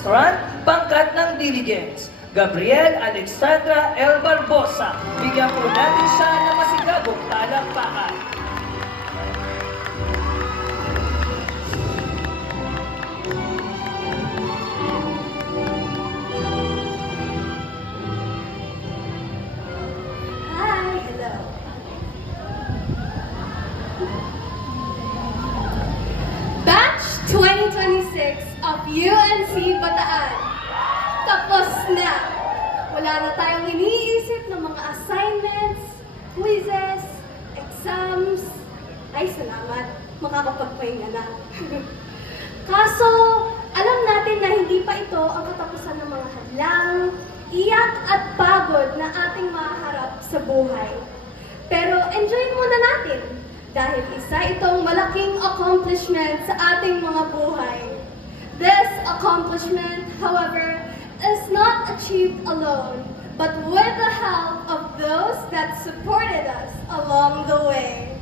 Demonstrant, pangkat ng Diligence, Gabriel Alexandra L. Barbosa. Bigyan po natin siya ng masigabong palakpakan. Hi! Hello! Batch 2026 of UNC Bataan. Tapos na! Wala na tayong iniisip ng mga assignments, quizzes, exams. Ay, salamat. Makakapagpahinga na. Kaso, alam natin na hindi pa ito ang katapusan ng mga hadlang, iyak at pagod na ating maharap sa buhay. Pero enjoyin muna natin dahil isa itong malaking accomplishment sa ating mga buhay. This accomplishment, however, is not achieved alone, but with the help of those that supported us along the way.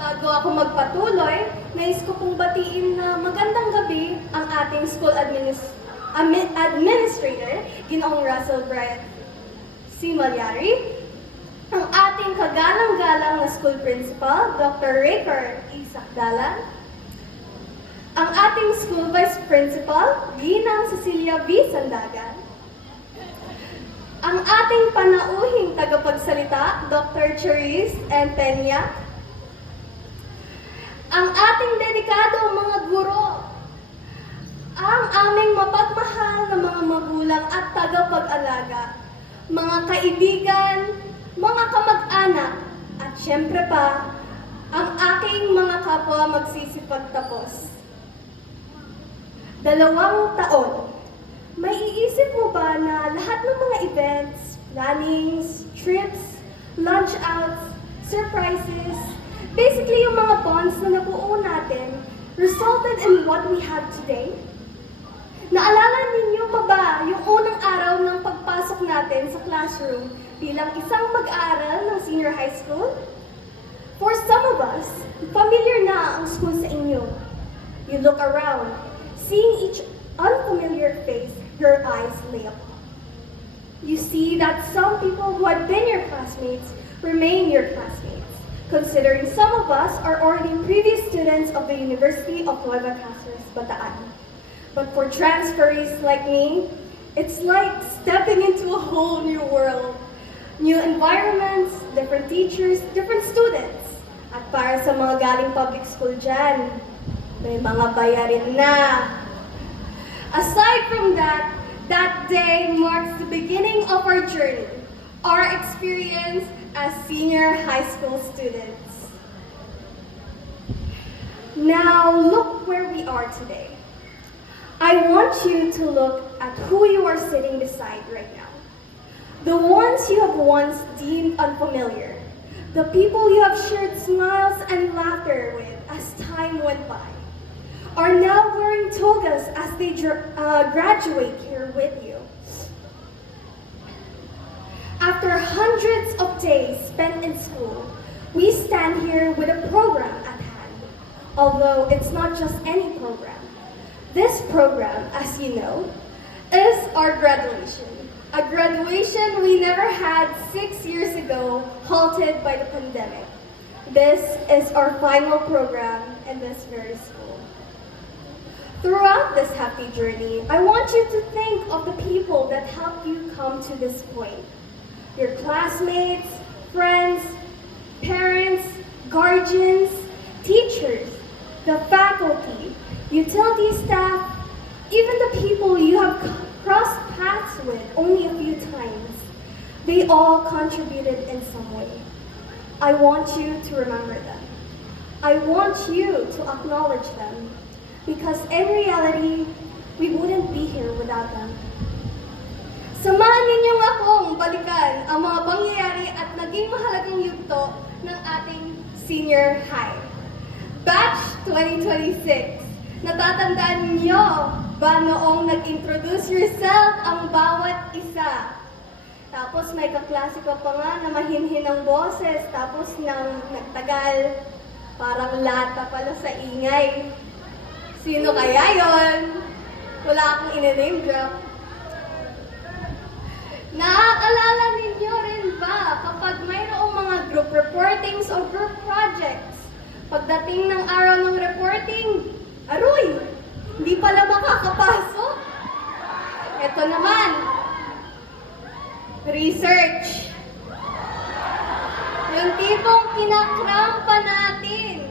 Bago ako magpatuloy, nais ko pong batiin na magandang gabi ang ating school administrator, Ginoong Russell Brian C. Malyari, ang ating kagalang-galang na school principal, Dr. Raker Isak Dalan, ang ating school vice principal, Ginang Cecilia V. Sandagan, ang ating panauhing tagapagsalita, Dr. Cherise M. Peña, ang ating dedikadong mga guro, ang aming mapagmahal na mga magulang at tagapag-alaga, mga kaibigan, mga kamag-anak, at syempre pa, ang aking mga kapwa magsisipagtapos. 2 taon. May iisip mo ba na lahat ng mga events, plannings, trips, lunch outs, surprises, basically yung mga bonds na nabuo natin, resulted in what we have today? Naalala ninyo pa ba yung unang araw ng pagpasok natin sa classroom bilang isang mag-aaral ng senior high school? For some of us, familiar na ang school sa inyo. You look around, seeing each unfamiliar face, your eyes lay upon. You see that some people who had been your classmates remain your classmates, considering some of us are already previous students of the University of Nueva Cáceres, Bataan. But for transferees like me, it's like stepping into a whole new world. New environments, different teachers, different students. At para sa mga galing public school dyan, may mga bayarin na. Aside from that, that day marks the beginning of our journey, our experience as senior high school students. Now, look where we are today. I want you to look at who you are sitting beside right now. The ones you have once deemed unfamiliar. The people you have shared smiles and laughter with as time went by are now wearing togas as they graduate here with you. After hundreds of days spent in school, we stand here with a program at hand. Although it's not just any program. This program, as you know, is our graduation. A graduation we never had 6 years ago, halted by the pandemic. This is our final program in this very school. Throughout this happy journey, I want you to think of the people that helped you come to this point. Your classmates, friends, parents, guardians, teachers, the faculty, utility staff, even the people you have crossed paths with only a few times. They all contributed in some way. I want you to remember them. I want you to acknowledge them. Because in reality, we wouldn't be here without them. Samahan ninyong akong balikan ang mga pangyayari at naging mahalagang yugto ng ating senior high. Batch 2026. Natatandaan niyo ba noong nag-introduce yourself ang bawat isa? Tapos may kaklase ka pa nga na mahinhin ang boses, tapos nang nagtagal, parang lata pala sa ingay. Sino kaya yon? Wala akong ine-name drop. Naaalala ninyo rin ba kapag mayroong mga group reportings o group projects, pagdating ng araw ng reporting, aroy, hindi pala makakapasok. Ito naman, research. Yung tipong kinakram pa natin,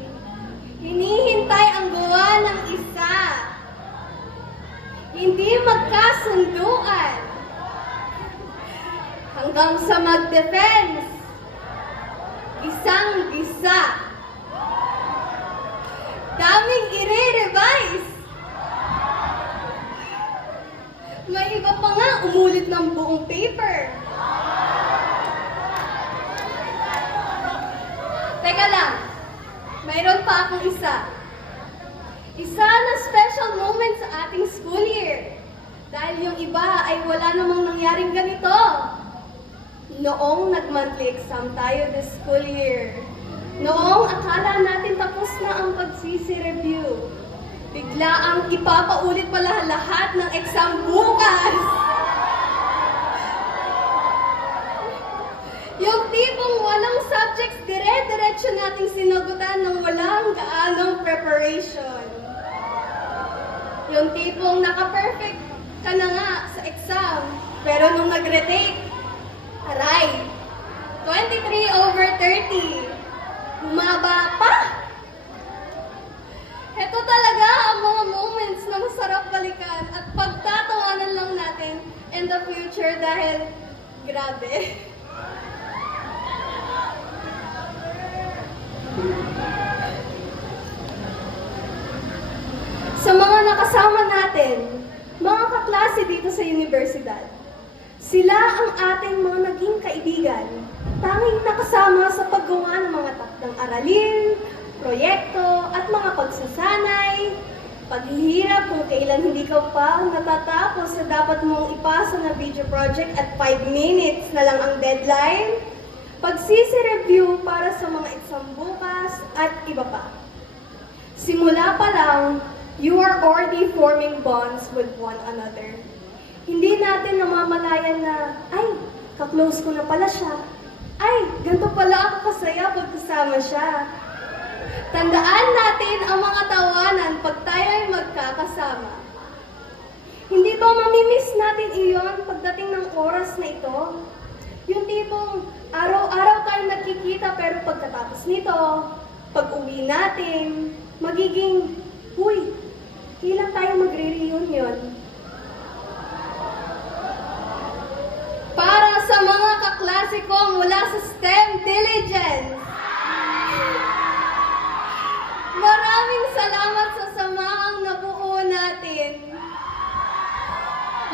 hinihintay ang gawa ng isa, hindi magkasunduan, hanggang sa mag-defense, isang-isa. Daming i-revise. May iba pa nga umulit ng buong paper. Teka lang, mayroon pa akong isa. Isa na special moment sa ating school year. Dahil yung iba ay wala namang nangyaring ganito. Noong nag-monthly exam tayo this school year. Noong akala natin tapos na ang pagsisi-review. Bigla ang ipapaulit pala lahat ng exam bukas. Yung tipong walang subjects, dire-diretso nating sinagutan ng walang gaanong preparation. Yung tipong naka-perfect ka na nga sa exam, pero nung nag-retake, aray, 23/30. Bumaba pa. Ito talaga ang mga moments na masarap balikan at pagtatawanan lang natin in the future dahil grabe. Sa mga nakasama natin, mga kaklase dito sa universidad, sila ang ating mga naging kaibigan, tanging nakasama sa paggawa ng mga takdang aralin, proyekto, at mga pagsasanay, paghihirap kung kailan hindi ka pa natatapos sa dapat mong ipasa na video project at 5 minutes na lang ang deadline, pagsisi-review para sa mga exam bukas, at iba pa. Simula pa lang, you are already forming bonds with one another. Hindi natin namamalayan na, ay, kaklose ko na pala siya. Ay, ganito pala ako kasaya pag kasama siya. Tandaan natin ang mga tawanan pag tayo ay magkakasama. Hindi ba mamimiss natin iyon pagdating ng oras na ito? Yung tipong araw-araw tayo nagkikita pero pagkatapos nito, pag-uwi natin, magiging, huy, kailan tayo magre-reunion? Para sa mga kaklase ko mula sa STEM Diligence, maraming salamat sa samaang nabuo natin.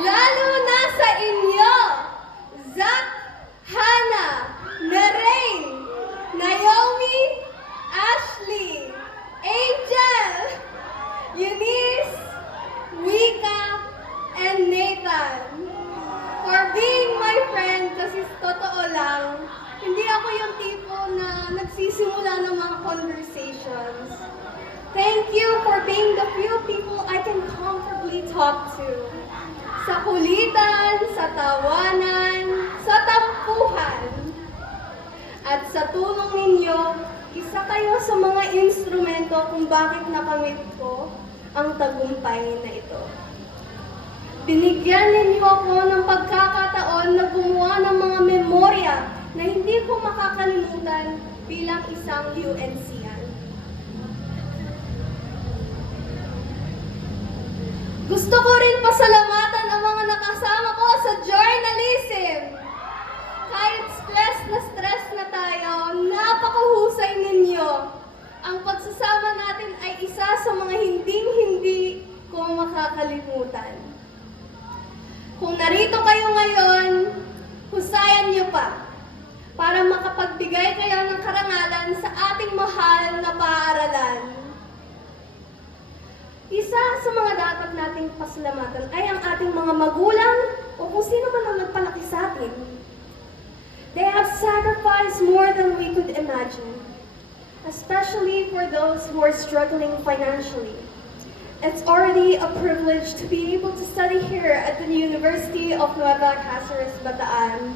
Lalo na sa inyo, Zach, Hannah, Narain, Naomi, Ashley, Angel, Eunice, Wika, and Nathan. For being my friend, kasi totoo lang, hindi ako yung tipo na nagsisimula ng mga conversations. Thank you for being the few people I can comfortably talk to. Sa kulitan, sa tawanan, sa tampuhan. At sa tulong ninyo, isa kayo sa mga instrumento kung bakit nakamit ko ang tagumpay na ito. Binigyan ninyo ako ng pagkakataon na gumawa ng mga memorya na hindi ko makakalimutan bilang isang UNCan. Gusto ko rin pasalamatan ang mga nakasama ko sa journalism. Kahit stress na tayo, napakahusay ninyo. Ang pagsasama natin ay isa sa mga hinding-hindi ko makakalimutan. Kung narito kayo ngayon, husayan niyo pa para makapagbigay kayo ng karangalan sa ating mahal na paaralan. Isa sa mga dapat nating pasalamatan ay ang ating mga magulang o kung sino man ang nagpalaki sa atin. They have sacrificed more than we could imagine, especially for those who are struggling financially. It's already a privilege to be able to study here at the University of Nueva Cáceres, Bataan.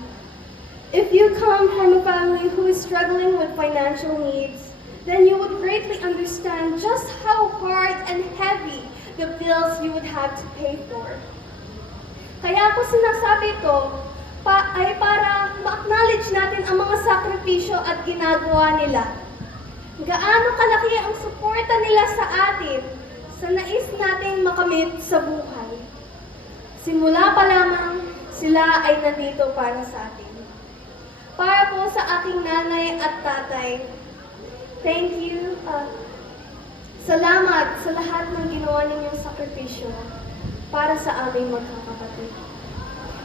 If you come from a family who is struggling with financial needs, then you would greatly understand just how hard and heavy the bills you would have to pay for. Kaya ko sinasabi ito ay para ma-acknowledge natin ang mga sakripisyo at ginagawa nila. Gaano kalaki ang suporta nila sa atin sa nais nating makamit sa buhay. Simula pa lamang, sila ay nandito para sa atin. Para po sa aking nanay at tatay, thank you. Salamat sa lahat ng ginawa ninyong sakripisyo para sa aming magkakapatid.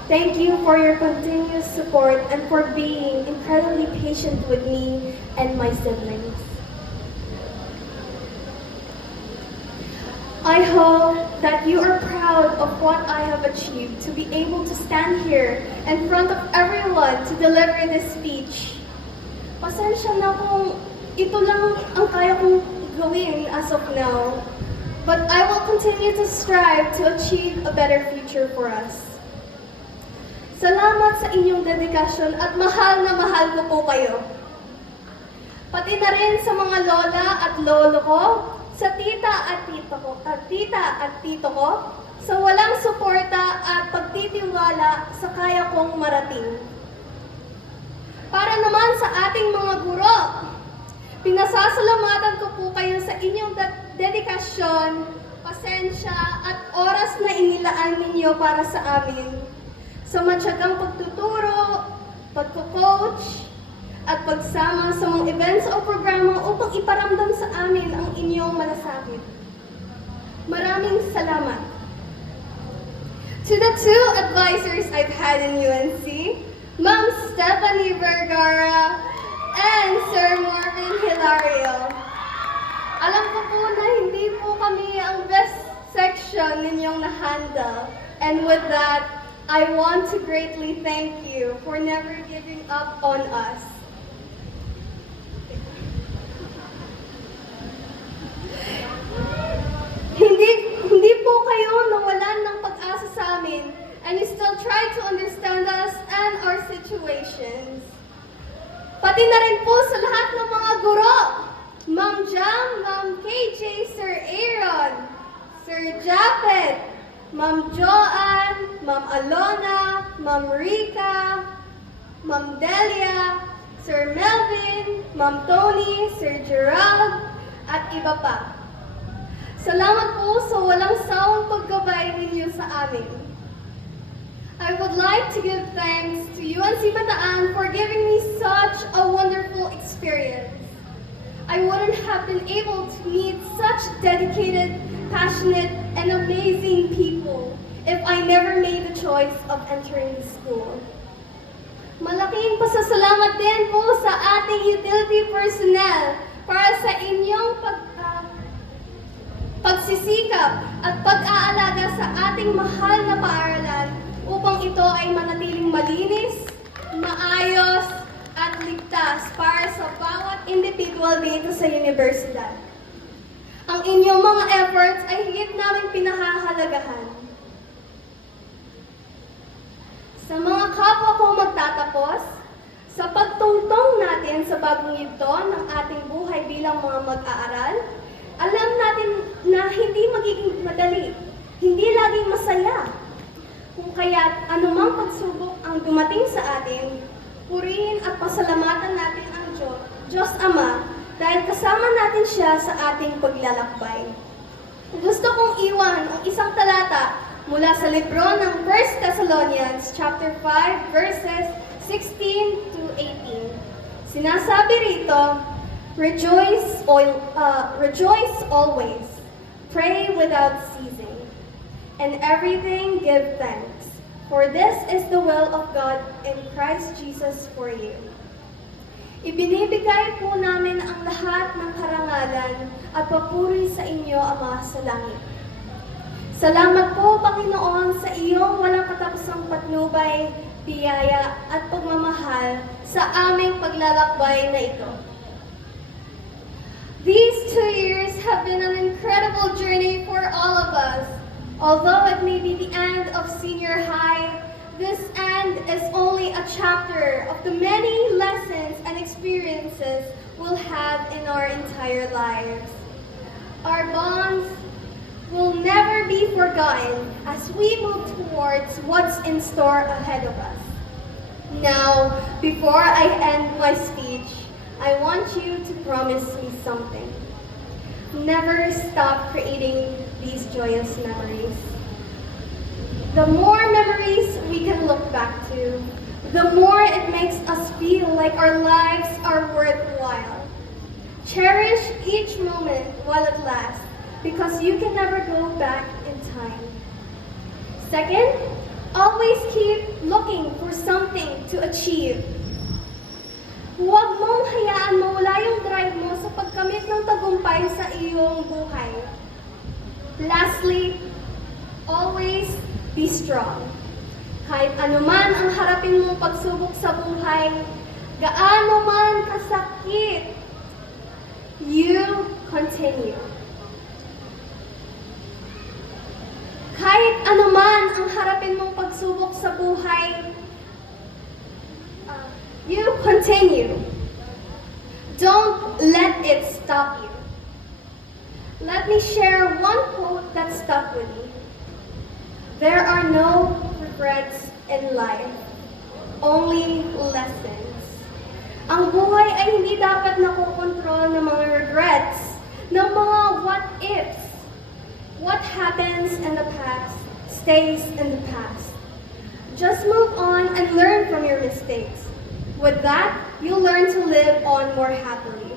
Thank you for your continuous support and for being incredibly patient with me and my siblings. I hope that you are proud of what I have achieved to be able to stand here in front of everyone to deliver this speech. Pasensya na kung ito lang ang kaya kong gawin as of now, but I will continue to strive to achieve a better future for us. Salamat sa inyong dedikasyon at mahal na mahal ko po kayo. Pati na rin sa mga lola at lolo ko, sa tita at tito ko, sa walang suporta at pagtitiwala sa kaya kong marating. Para naman sa ating mga guro, pinasasalamatan ko po kayo sa inyong dedikasyon, pasensya at oras na inilaan ninyo para sa amin. Sa matyagang pagtuturo, pagko-coach, at pagsama sa mga events o programa upang iparamdam sa amin ang inyong malasakit. Maraming salamat. To the two advisors I've had in UNC, Ma'am Stephanie Vergara and Sir Marvin Hilario. Alam ko po na hindi po kami ang best section ninyong na-handle. And with that, I want to greatly thank you for never giving up on us. Hindi po kayo nawalan ng pag-asa sa amin, and you still try to understand us and our situations. Pati na rin po sa lahat ng mga guro, Ma'am Jam, Ma'am KJ, Sir Aaron, Sir Japet, Ma'am Joanne, Ma'am Alona, Ma'am Rika, Ma'am Delia, Sir Melvin, Ma'am Tony, Sir Gerald, at iba pa. Salamat po sa walang sawang paggabay ninyo sa amin. I would like to give thanks to UNC Bataan for giving me such a wonderful experience. I wouldn't have been able to meet such dedicated, passionate, and amazing people if I never made the choice of entering the school. Malaking pasasalamat din po sa ating utility personnel para sa inyong pagsisikap at pag-aalaga sa ating mahal na paaralan upang ito ay manatiling malinis, maayos, at ligtas para sa bawat individual dito sa universidad. Ang inyong mga efforts ay higit naming pinahahalagahan. Sa mga kapwa ko magtatapos, sa pagtungtong natin sa bagong yugto ng ating buhay bilang mga mag-aaral, alam natin na hindi magiging madali, hindi laging masaya. Kung kaya't anumang pagsubok ang dumating sa atin, purihin at pasalamatan natin ang Diyos Ama dahil kasama natin siya sa ating paglalakbay. Gusto kong iwan ang isang talata mula sa libro ng 1 Thessalonians chapter 5 verses 16 to 18. Sinasabi rito, Rejoice always, pray without ceasing, and everything give thanks, for this is the will of God in Christ Jesus for you. Ibinibigay po namin ang lahat ng karangalan at papuri sa inyo, Ama sa langit. Salamat po, Panginoon, sa iyong walang katapusang patnubay, biyaya at pagmamahal sa aming paglalakbay na ito. These 2 years have been an incredible journey for all of us. Although it may be the end of senior high, this end is only a chapter of the many lessons and experiences we'll have in our entire lives. Our bonds will never be forgotten as we move towards what's in store ahead of us. Now, before I end my speech, I want you to promise me something. Never stop creating these joyous memories. The more memories we can look back to, the more it makes us feel like our lives are worthwhile. Cherish each moment while it lasts, because you can never go back in time. Second, always keep looking for something to achieve. Huwag mong hayaan mawala yung drive mo sa pagkamit ng tagumpay sa iyong buhay. Lastly, always be strong. Kahit anuman ang harapin mong pagsubok sa buhay, gaano man kasakit, you continue. Kahit anuman ang harapin mong pagsubok sa buhay, you continue. Don't let it stop you. Let me share one quote that stuck with me. There are no regrets in life, only lessons. Ang buhay ay hindi dapat nakokontrol ng mga regrets, ng mga what ifs. What happens in the past stays in the past. Just move on and learn from your mistakes. With that, you'll learn to live on more happily.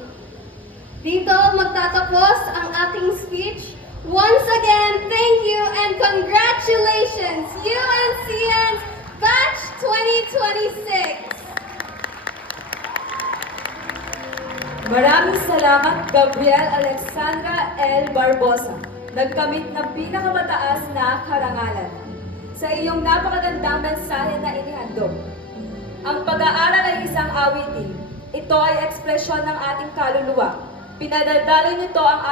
Dito magtatapos ang aking speech. Once again, thank you and congratulations, UNCN's Batch 2026! Maraming salamat, Gabriel Alexandra L. Barbosa, nagkamit ng pinakamataas na karangalan. Sa iyong napakagandang mensahe na inihandog. Ang pag-aaral ay isang awitin. Ito ay ekspresyon ng ating kaluluwa. Pinadadaloy nito ang